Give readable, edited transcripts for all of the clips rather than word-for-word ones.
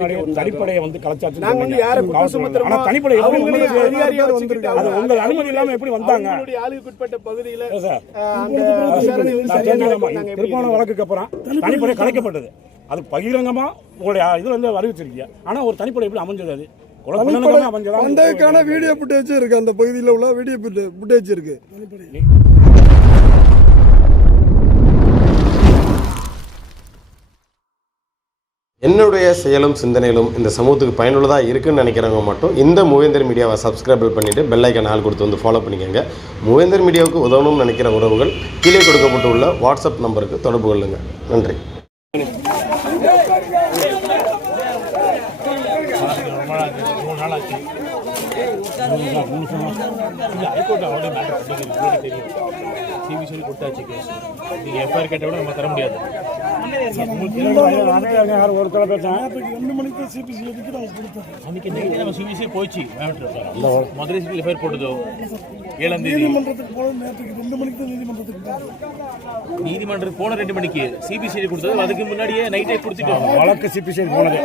தனிப்படையை வந்து கலச்சாச்சு. நாங்க வந்து யாரை குற்றம் சுமத்துறோம், ஆனா தனிப்படை அதிகாரியா வந்துட்டு அது உங்க அனுமதி இல்லாம எப்படி வந்தாங்க? அவங்களுடைய ஆளுக்குட்பட்ட பகுதியில திருப்பான வழக்குக்கு அப்புறம் தனிப்படை கலைக்கப்பட்டது. அது பகிரங்கமா உங்களுடைய இதுல இருந்து அறிவிச்சிருக்கீங்க. ஆனா ஒரு தனிப்படை எப்படி அமைஞ்சது? அது பண்டைக்கான வீடியோ ஃபுட்டேஜ் இருக்கு, அந்த பகுதியில் உள்ள வீடியோ ஃபுட்டேஜ் இருக்கு. என்னுடைய செயலும் சிந்தனையிலும் இந்த சமூகத்துக்கு பயனுள்ளதாக இருக்குன்னு நினைக்கிறவங்க மட்டும் இந்த மூவேந்தர் மீடியாவை சப்ஸ்கிரைப் பண்ணிவிட்டு பெல் ஐக்கான் ஆல் கொடுத்து வந்து ஃபாலோ பண்ணிக்கோங்க. மூவேந்தர் மீடியாவுக்கு உதவணும்னு நினைக்கிற உறவுகள் கீழே கொடுக்கப்பட்டுள்ள வாட்ஸ்அப் நம்பருக்கு தொடர்பு கொள்ளுங்கள். நன்றி. சிபிசிஐ கொடுத்தாச்சு கேஸ். நீங்கள் எஃப்ஐஆர் கேட்ட விட நம்ம தர முடியாது. அன்னைக்கு நைட்டு நம்ம சிபிசிஐ போச்சு. மதுரை சிபிஐ எஃப்ஐஆர் போட்டதோ 7ஆம் தேதி நீதிமன்றத்துக்கு போன 2 மணிக்கு சிபிசிஐ கொடுத்தது. அதுக்கு முன்னாடியே நைட்டே கொடுத்துட்டோம். வழக்கு சிபிசிஐ போனது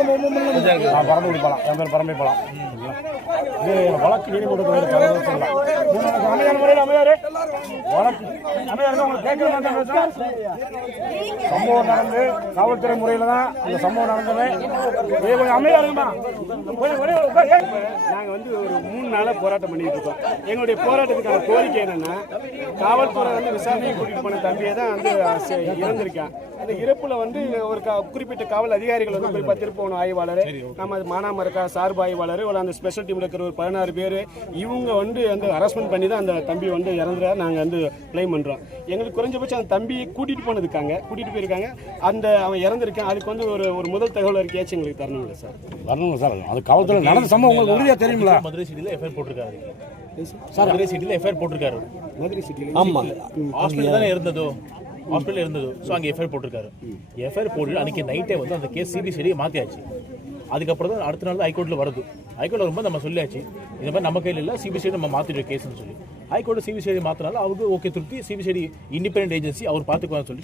பரம்பரை போகலாம், என் பேர் பரம்பரை போகலாம். வழக்கு நீதிமன்றத்தில் சம்பவம் நடந்து காவல்துறை முறையில் தான் இந்த சம்பவம் நடந்தது. நாங்கள் வந்து ஒரு 3 நாளாக போராட்டம் பண்ணிட்டு இருக்கோம். எங்களுடைய போராட்டத்துக்கான கோரிக்கை என்னன்னா, காவல்துறை வந்து விசாரணையை கூட்டிட்டு போன தம்பியை தான் வந்து இறந்திருக்கான். அந்த இறப்புல வந்து ஒரு குறிப்பிட்ட காவல் அதிகாரிகள் வந்து குறிப்பாக திருப்பவனம் ஆய்வாளர், நம்ம மானாமரக்கா சார்பு ஆய்வாளர், அந்த ஸ்பெஷல் டீம்ல இருக்கிற ஒரு 16 பேர், இவங்க வந்து ஹராஸ்மெண்ட் பண்ணி தான் அந்த தம்பி வந்து இறந்துற நாங்கள் வந்து கிளைம் பண்ணுறோம். எங்களுக்கு குறைஞ்சபட்சம் அந்த தம்பியை கூட்டிட்டு போயிருக்காங்க. அந்த அவன் இறந்திருக்கான். அதுக்கு வந்து ஒரு முதல் தகவல் அறிக்கையாச்சும் எங்களுக்கு தரணும்ல சார். வரணும் சார். அது காவல்துறை நடந்த சம்பவம் உங்களுக்கு உறுதியாக தெரியுங்களா? மதுரை சிட்டியில் எஃப்ஐஆர் போட்டிருக்காரு சார். மதுரை சிட்டியில் எஃப்ஐஆர் போட்டிருக்காரு. மதுரை சிட்டியில் ஆமாம், ஹாஸ்பிட்டல் தானே இருந்ததோ. ஸோ அங்கே எஃப்ஐஆர் போட்டிருக்காரு. எஃப்ஐஆர் போட்டு அன்றைக்கி நைட்டே வந்து அந்த கேஸ் சிபிசிஐடியை மாற்றியாச்சு. அதுக்கப்புறம் தான் அடுத்த நாள் ஹைகோர்ட்டில் வருது. ஹைகோர்ட்டில் வரும்போது நம்ம சொல்லியாச்சு, இந்த மாதிரி நம்ம கையில் இல்லை, சிபிசிஐடி நம்ம மாற்றிடுவோம் கேஸ்ன்னு சொல்லி. ஹைகோர்ட்டு சிபிசிஐடி மாற்றினாலும் அவருக்கு ஓகே திருப்தி. சிபிசிஐடி இண்டிபெண்டன்ட் ஏஜென்சி அவர் பார்த்துக்குவான்னு சொல்லி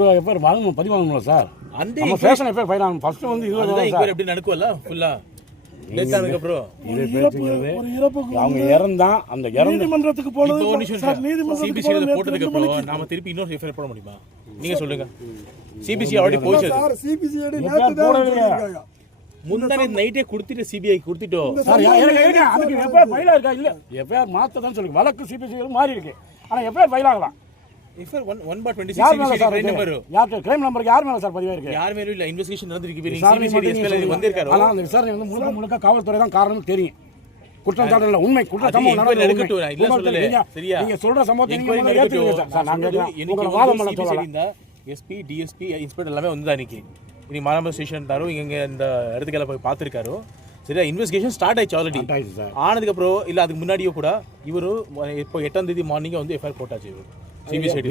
ஒரு எஃப்ஐஆர் வாங்கணும், பதிவாங்கணும்ல சார். அந்த எஃப்ஐஆர் ஃபைல் ஆகணும். ஃபர்ஸ்ட் வந்து இதுதான் எப்படி நடக்கும்ல ஃபுல்லாக அவங்க இறந்தான். அந்த நீதிமன்றத்துக்கு போட்டதுக்கு அப்புறம் நாம திருப்பி இன்னொரு எஃப்ஐஆர் போட முடியுமா? நீங்க சொல்லுங்க. சிபிசிஐ ஆல்ரெடி போச்சு. முந்தானே நைட்டே கொடுத்துட்டு சிபிஐ கொடுத்துட்டோம். எஃப்ஐஆர் மாத்த தான் சொல்லுங்க. வழக்கு சிபிசிஐ மாறி இருக்கு, ஆனா எஃப்ஐஆர் ஃபைல் ஆகலாம். எஃப்ஐஆர் 1/26 நம்பர் கிரைம் நம்பருக்கு யார் மேல சார் பதிவா இருக்கு? யார் மேலும் இல்ல. இன்வெஸ்டிகேஷன் நடந்துருக்கு. சிபிசிஐடி எஸ்பில வந்திருக்காரு. ஆனா அந்த விசாரணை வந்து முழுக்க காவல்துறை தான் காரணம் தெரியும். குற்றம் சாட்டல இல்ல, உண்மை குற்ற சம்பவம் நடக்கட்டும். இல்ல சொல்லல. சரியா, நீங்க சொல்ற சம்பவத்தை நீங்க ஏத்துக்கீங்க சார். நாங்க உங்க வாதம் பண்ண சொல்லல. எஸ்பி டிஎஸ்பி இன்ஸ்பெக்டர் எல்லாமே வந்து அன்னைக்கு மாராம ஸ்டேஷன் தாரோ இங்க இந்த இடத்துக்கெல்லாம் போய் பார்த்துருக்காரு. சரியா, இன்வெஸ்டிகேஷன் ஸ்டார்ட் ஆயிடுச்சு ஆல்ரெடி. ஆனதுக்கு அப்புறம் இல்ல அதுக்கு முன்னாடியோ கூட இவரு இப்போ 8ஆம் தேதி மார்னிங் வந்து எஃப்ஐஆர் போட்டாச்சு. சிபிசிஐடி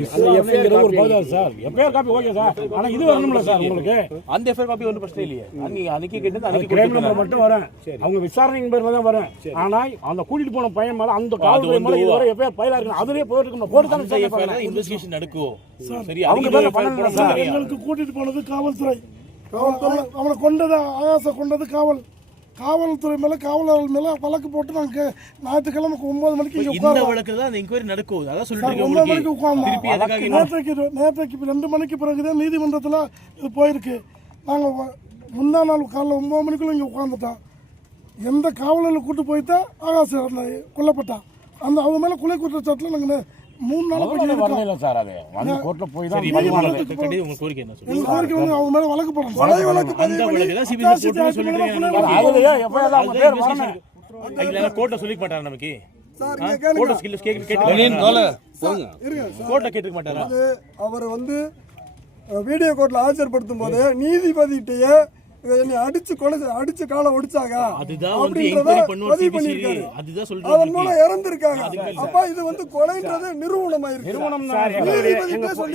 ஒரு பதில் sir. FIR copy okay sir, ஆனா இது வரணும்ல சார் உங்களுக்கு. அந்த எஃப்ஐஆர் காப்பி ஒன்றும் பிரச்சனை இல்லையே. அன்னைக்கு கேட்டது அன்னைக்கு கிரைம் நம்பர் மட்டும் வரேன். அவங்க விசாரணையின் பேர்ல தான் வரேன். ஆனா அந்த கூட்டிட்டு போன பையன் மேல அந்த காவல்துறை மேல இதுவரை எஃப்ஐஆர் ஃபைல் ஆயிருக்கு. அதுலயே போட்டு தான் இன்வெஸ்டிகேஷன் நடக்கும். சரி, அவங்க மேல பண்ணல சார். எங்களுக்கு கூட்டிட்டு போனது காவல்துறை. அவனை கொண்டது ஆகாச கொண்டது காவல்துறை மேல காவலர்கள் மேல வழக்கு போட்டு நாங்க ஞாயிற்றுக்கிழமை 9 மணிக்கு இந்த வழக்குல தான் அந்த என்கொயரி நடக்கும். அதான் சொல்லிட்டு 9 மணிக்கு உட்கார்ந்தோம். நேற்றைக்கு 2 மணிக்கு பிறகுதான் நீதிமன்றத்துல இது போயிருக்கு. நாங்க முந்தா நாள் காலைல 9 மணிக்குள்ள இங்க உட்கார்ந்துட்டோம். எந்த காவலர்கள் கூட்டு போயிட்டா ஆகாசம் கொல்லப்பட்டான். அந்த அவங்க மேல கொலை குற்றச்சாட்டுல நாங்க 3 நாளா வரல சார். அது வந்து கோர்ட்ல போய் தான் உங்க கோரிக்கை என்ன சொல்லுங்க? அவங்க மேல வழக்கு போடணும். அந்த வழக்கு தான் சிபிசிஐ போட்டு சொல்லிட்டு அதுலயே எஃப்ஐஆர் அவங்க பேர் வரணும். இல்ல கோர்ட்ல சொல்லிக்க மாட்டாரா நமக்கு? கோர்ட்ல ஸ்கில்ஸ் கேட்க கோர்ட்ல கேட்க மாட்டாரா? அவர் வந்து வீடியோ கோர்ட்ல ஆஜர்படுத்தும் போது நீதிபதிகிட்டயே என்னை அடிச்சு காலை ஒடிச்சாங்க. அதுதான் வந்து என்கொயரி பண்ணுவார் சிபிசிஐடி. அதுதான் சொல்றாங்க. அதன் மூலம் இறந்திருக்காங்க. அப்ப இது வந்து கொலைன்றது நிரூபணமா இருக்கு. நிரூபணம் சார்.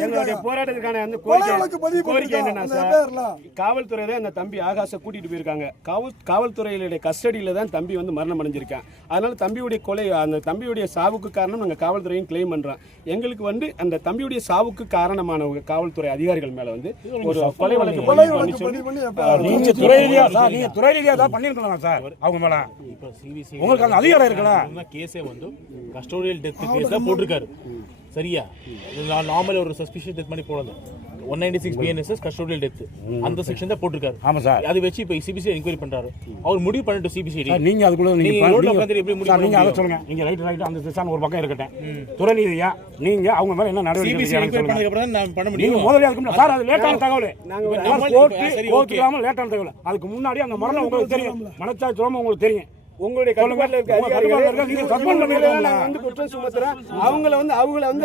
எங்களுடைய போராட்டத்துக்கான அந்த கோரிக்கை என்னன்னா சார், காவல்துறை தான் அந்த தம்பி ஆகாச கூட்டிட்டு போயிருக்காங்க. காவல்துறையினுடைய கஸ்டடியில தான் தம்பி வந்து மரணம் அடைஞ்சிருக்கான். அதனால தம்பியுடைய கொலை, அந்த தம்பியுடைய சாவுக்கு காரணம் நாங்க காவல்துறையும் கிளைம் பண்றோம். எங்களுக்கு வந்து அந்த தம்பியுடைய சாவுக்கு காரணமான காவல்துறை அதிகாரிகள் மேல வந்து ஒரு கொலை வழக்கு நீங்க துறை ரீதியா சார், நீங்க துறை ரீதியா தான் பண்ணிருக்கலாம் சார் அவங்க மேல. இப்போ சிபிசிஐடி உங்களுக்கு அந்த அதிகாரம் இருக்குல்ல. கேஸே வந்து கஸ்டோடியல் டெத் கேஸ் தான் போட்டிருக்காரு. சரியா, நார்மல் ஒரு சஸ்பிஷியஸ் டெத் மாதிரி போடல. 196 BNSS கஸ்டோடியல் டெத் அந்த செக்ஷன் தான் போட்டிருக்காரு. ஆமா சார். அது வச்சு இப்போ சிபிசிஐடி என்கொயரி பண்றாரு. அவர் முடிவு பண்ணிட்டு சிபிசிஐடி நீங்க அதுக்குள்ள நீங்க ரோட்ல உட்கார்ந்து எப்படி முடிவு நீங்க அதை சொல்லுங்க. நீங்க ரைட் அந்த திசான ஒரு பக்கம் இருக்கட்டும். துறை ரீதியா நீங்க அவங்க மேல என்ன நடவடிக்கை சிபிசிஐடி என்கொயரி எடுக்கணும் பண்ணதுக்கு அப்புறம் தான் பண்ண நீங்க முடியும். முதல்ல அதுக்கு சார் அது லேட்டான தகவல். சரி, கோர்ட்டுக்காம லேட்டான தகவல். அதுக்கு முன்னாடி அந்த மரணம் உங்களுக்கு தெரியும், மனச்சாட்சியோட உங்களுக்கு தெரியும். உங்களுடைய கட்டுப்பாட்டில் இருக்க அதிகாரிகளை நீங்க சஸ்பெண்ட் பண்ணிருக்கீங்க. நாங்க வந்து குற்றம் சுமத்துறோம். அவங்கள வந்து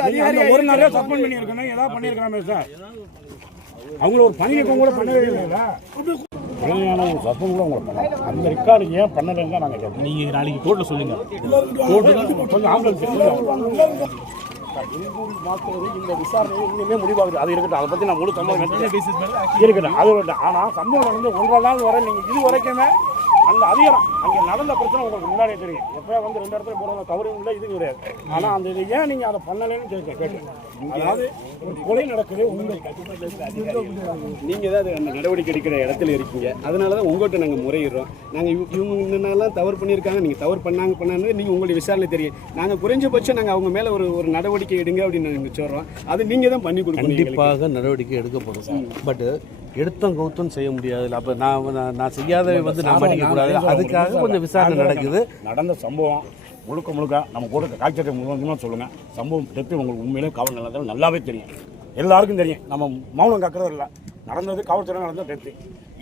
அதிகாரியா ஒரு நாளே சஸ்பெண்ட் பண்ணிருக்கணும். ஏதாவது பண்ணிருக்கலாமே சார். அவங்கள ஒரு பணி நீக்கம் கூட பண்ணவே இல்லைங்களா? பழமையான ஒரு சஸ்பெண்ட் கூட உங்களுக்கு பண்ணலாம். அந்த ரெக்கார்டு ஏன் பண்ணலன்னு தான் நாங்கள் கேட்போம். நீங்க நாளைக்கு கோர்ட்ல சொல்லுங்க. கொஞ்சம் ஆம்புலன்ஸ் இந்த விசாரணை இனிமே முடிவாகுது. அது இருக்கட்டும், அதை பற்றி நான் முழு சம்பவம் இருக்கட்டும். அது ஆனால் சம்பவம் வந்து 1 நாள் வர நீங்கள் இது வரைக்குமே அந்த அதிகாரம் அங்கே நடந்த பிரச்சனை உங்களுக்கு முன்னாடியே தெரியும். எப்போ வந்து 2 இடத்துல போகிறவங்க கவரிங் இல்லை, இது கிடையாது. ஆனால் அந்த இது ஏன் நீங்கள் அதை பண்ணலைன்னு கேட்குறேன். அதாவது ஒரு கொலை நடக்குது, உங்கள் நீங்கள் தான் அந்த நடவடிக்கை எடுக்கிற இடத்துல இருக்கீங்க. அதனால தான் உங்கள்கிட்ட நாங்கள் முறையிடுறோம். நாங்கள் இவங்க முன்னெல்லாம் தவறு பண்ணியிருக்காங்க, நீங்கள் தவறு பண்ணாங்க நீங்கள் உங்களுடைய விசாரணை தெரியும். நாங்கள் குறைஞ்சபட்சம் நாங்கள் அவங்க மேலே ஒரு நடவடிக்கை எடுங்க அப்படின்னு நாங்கள் சொல்கிறோம். அது நீங்கள் தான் பண்ணி கொடுக்கணும். கண்டிப்பாக நடவடிக்கை எடுக்கப்படும். பட் எடுத்தம் கவுத்தம் செய்ய முடியாது. அப்போ நான் செய்யாத வந்து நான் பண்ணிக்கக்கூடாது. அதுக்காக கொஞ்சம் விசாரணை நடக்குது. நடந்த சம்பவம் முழுக்க நம்ம கூட காய்ச்சத்தை முழுவதும் சொல்லுங்கள். சம்பவம் டெத்து உங்களுக்கு உண்மையிலே காவல் நிலையத்தில் நல்லாவே தெரியும், எல்லாருக்கும் தெரியும். நம்ம மௌனம் காக்கிறது இல்லை. நடந்தது காவல்துறை நடந்த டெத்து.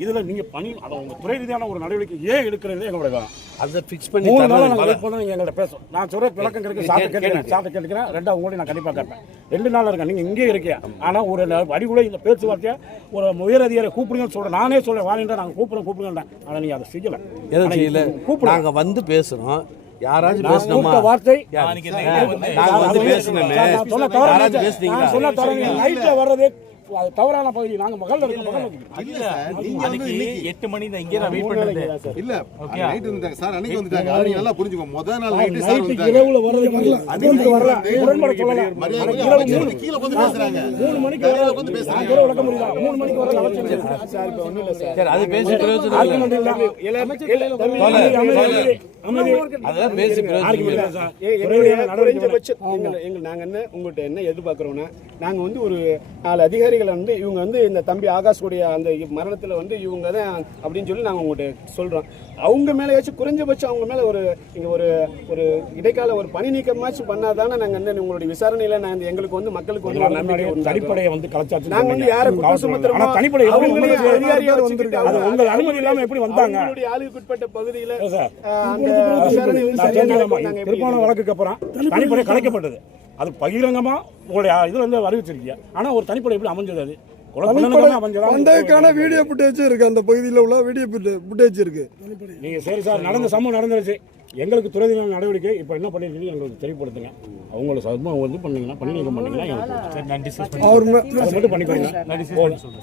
இதில் நீங்கள் பண்ணி அதை உங்கள் துறை ரீதியான ஒரு நடவடிக்கை ஏன் எடுக்கிறது எங்களுடைய அதை ஃபிக்ஸ் பண்ணி 3 நாள் நாங்கள் வெயிட் பண்ணி எங்கள்கிட்ட பேசும். நான் சொல்கிற விளக்கம் கிடைக்கும். சாப்பிட்டு கேட்கிறேன். 2 உங்கள்கிட்ட நான் கண்டிப்பாக கேட்பேன். 2 நாள் இருக்கேன், நீங்கள் இங்கே இருக்கியா. ஆனால் ஒரு அடிக்கூட இந்த பேச்சுவார்த்தையாக ஒரு உயர் அதிகாரி கூப்பிடுங்கன்னு சொல்கிறேன். நானே சொல்கிறேன், வாங்கிட்டு நாங்கள் கூப்பிடுங்கன்றேன். ஆனால் நீங்கள் அதை செய்யலை. எதுவும் செய்யல. நாங்கள் வந்து பேசுகிறோம். யாராச்சும் பேசணுமா? வார்த்தை நாங்கள் வந்து பேசணுமே. யாராச்சும் பேசுனீங்களா? சொல்ல தரீங்க. நைட்டில் வர்றது அது தவறான பகுதி. நாங்க மகள் இல்ல அன்னைக்கு 8 மணி தான் இங்கே நான் வெயிட் பண்ணிட்டேன். இல்ல நைட் வந்துட்டாங்க சார். அன்னைக்கு வந்துட்டாங்க. அது நீங்க நல்லா புரிஞ்சுக்கோ. முதல் நாள் நைட் சார் நைட் இரவுல வரதுக்கு வரல. அதுக்கு வரல. உடன்பட சொல்லல. கீழ வந்து பேசுறாங்க. 3 மணிக்கு வரல. வந்து பேசுறாங்க. கூட விளக்க முடியல. 3 மணிக்கு வரல. அவசியம் சார். இப்ப ஒண்ணும் இல்ல சார். சரி, அது பேசி பிரயோஜனம் இல்ல. அதெல்லாம் பேசி பிரயோஜனம் இல்ல சார். நாங்க என்ன உங்கள்கிட்ட என்ன எதிர்பார்க்கிறோம்னா, நாங்க வந்து ஒரு 4 அதிகாரிகளை வந்து இவங்க வந்து இந்த தம்பி ஆகாஷ் கூடிய அந்த மரணத்தில் வந்து இவங்க தான் அப்படின்னு சொல்லி நாங்கள் உங்கள்கிட்ட சொல்கிறோம். அவங்க மேலேயாச்சும் குறைஞ்சபட்சம் அவங்க மேலே இங்கே ஒரு இடைக்கால ஒரு பணி நீக்கமாச்சும் பண்ணாதானே நாங்கள் என்ன உங்களுடைய விசாரணையில் நாங்கள் எங்களுக்கு வந்து மக்களுக்கு வந்து ஒரு நம்பிக்கை அடிப்படையை வந்து கலைச்சாச்சு. நாங்கள் வந்து யாரை குற்றம் சுமத்துறோமோ தனிப்படை அதிகாரியாக வந்துட்டு உங்கள் அனுமதி இல்லாமல் எப்படி வந்தாங்க? அவங்களுடைய ஆளுக்குட்பட்ட பகுதியில் அந்த திருப்பான வழக்குக்கு அப்புறம் தனிப்படை கலைக்கப்பட்டது. அது பகிரங்கமா உங்களுடைய இதுல வந்து அறிவிச்சிருக்கீங்க. ஆனா ஒரு தனிப்படை எப்படி அமைஞ்சது? அது பண்டைக்கான வீடியோ ஃபுட்டேஜ் இருக்கு. அந்த பகுதியில் உள்ள வீடியோ ஃபுட்டேஜ் இருக்கு. நீங்க சரி சார், நடந்த சம்பவம் நடந்துருச்சு. எங்களுக்கு துறை நடவடிக்கை இப்போ என்ன பண்ணிருக்கீங்க எங்களுக்கு தெரியப்படுத்துங்க. அவங்கள சம்பவம் வந்து பண்ணீங்கன்னா பண்ணி நீங்க பண்ணீங்கன்னா அவர் மட்டும் பண்ணிக்கோங்க.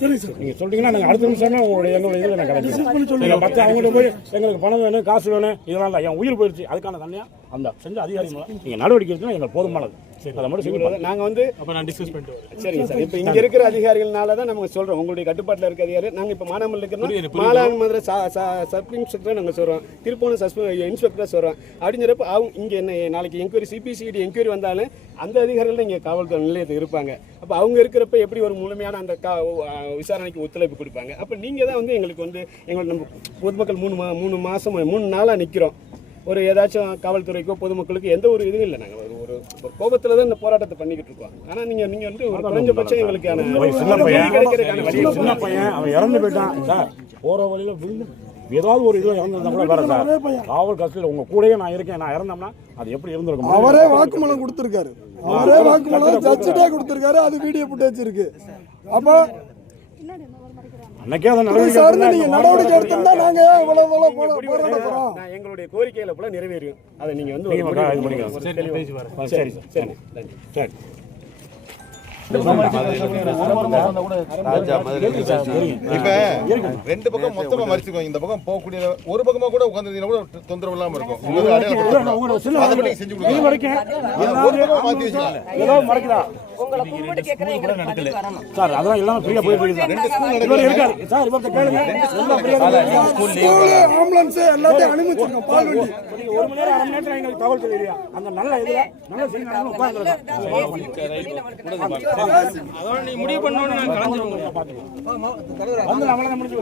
சரி சார், நீங்க சொல்றீங்கன்னா நாங்கள் அடுத்த நிமிஷமே உங்களுடைய எங்களுடைய இதில் நான் கிடைக்கும். மற்ற அவங்கள்ட்ட போய் எங்களுக்கு பணம் வேணும், காசு வேணும், இதெல்லாம் இல்லை. என் உயிர் போயிடுச்சு. அதுக்கான தனியாக அந்த செஞ்ச அதிகாரி நீங்கள் நடவடிக்கை எடுத்துனா எங்களுக்கு போதுமானது. அதை மட்டும் செய்ய நாங்கள் வந்து அப்போ நான் டிஸ்கஸ் பண்ணிட்டு சரிங்க சார். இப்போ இங்கே இருக்கிற அதிகாரிகள்னால தான் நம்ம சொல்கிறோம். உங்களுடைய கட்டுப்பாட்டில் இருக்க அதிகாரி நாங்கள் இப்போ மானாமல் இருக்கிறோம். மாலாண்மதுரை சப் இன்ஸ்பெக்டரை நாங்கள் சொல்கிறோம். திருப்போணம் இன்ஸ்பெக்டரை சொல்கிறோம். அப்படிங்கிறப்ப அவங்க இங்கே என்ன நாளைக்கு என்கொயரி சிபிசிஐடி என்கொயரி வந்தாலும் அந்த அதிகாரிகள் இங்கே காவல்துறை நிலையத்தில் இருப்பாங்க. அப்போ அவங்க இருக்கிறப்ப எப்படி ஒரு முழுமையான அந்த விசாரணைக்கு ஒத்துழைப்பு கொடுப்பாங்க? அப்போ நீங்கள் தான் வந்து எங்களுக்கு வந்து எங்களுக்கு நம்ம பொதுமக்கள் 3 நாளாக நிற்கிறோம். ஒரு ஏதாச்சும் காவல்துறைக்கோ பொதுமக்களுக்கு எந்த ஒரு இதுவும் இல்லை. நாங்கள் ஒரு கோபத்தில் தான் இந்த போராட்டத்தை பண்ணிக்கிட்டு இருக்கோம். ஆனால் நீங்கள் வந்து ஒரு குறைஞ்சபட்சம் எங்களுக்கான சின்ன பையன் அவன் இறந்து போயிட்டான் சார். போகிற வழியில் விழுந்து ஏதாவது ஒரு இதில் இறந்துருந்தா கூட வேற சார். காவல் கஸ்டடியில் உங்கள் கூடயே நான் இருக்கேன். நான் இறந்தோம்னா அது எப்படி இருந்திருக்கும்? அவரே வாக்குமூலம் கொடுத்துருக்காரு. அவரே வாக்குமூலம் ஜட்ஜிட்டே கொடுத்துருக்காரு. அது வீடியோ ஃபுட்டேஜ் இருக்கு. அப்போ அன்னைக்கே அதை நடவடிக்கை எடுத்தா நாங்க எங்களுடைய கோரிக்கையில போல நிறைவேறும். அதை நீங்க வந்து இது பண்ணிக்கலாம். சரி சார், சரி சரி. ராஜா மதுரை இப்ப ரெண்டு பக்கம் மொத்தமா மறிச்சுக்கோ. இந்த பக்கம் போகக்கூடிய ஒரு பக்கமா கூட உட்கார்ந்தீங்கன்னா கூட தொந்தரவு இல்லாம இருக்கும். உங்களுக்கு அடையாளம் அதை மட்டும் செஞ்சு கொடுங்க. ஒரு பக்கம் மாத்தி வச்சுக்கலாம். ஏதோ மறைக்கிறா உங்களை கும்பிட்டு கேட்கறேன் சார், அதெல்லாம் எல்லாம் ஃப்ரீயா போயிட்டு இருக்குது சார். இவர் இருக்காரு சார், இவர்கிட்ட கேளுங்க. எல்லாம் ஃப்ரீயா ஆம்புலன்ஸ் எல்லாத்தையும் அனுமதிச்சிருக்கோம். பால் வண்டி ஒரு மணி நேரம் 1/2 மணி நேரத்துல எங்களுக்கு தகவல் சொல்லிடுறியா? அந்த நல்ல இதுல நல்ல செய்தி உட்கார்ந்துருக்கோம். அதோட நீ முடிவு பண்ணோன்னு நான் கலந்துருவோம். வந்து நம்மளால முடிஞ்சு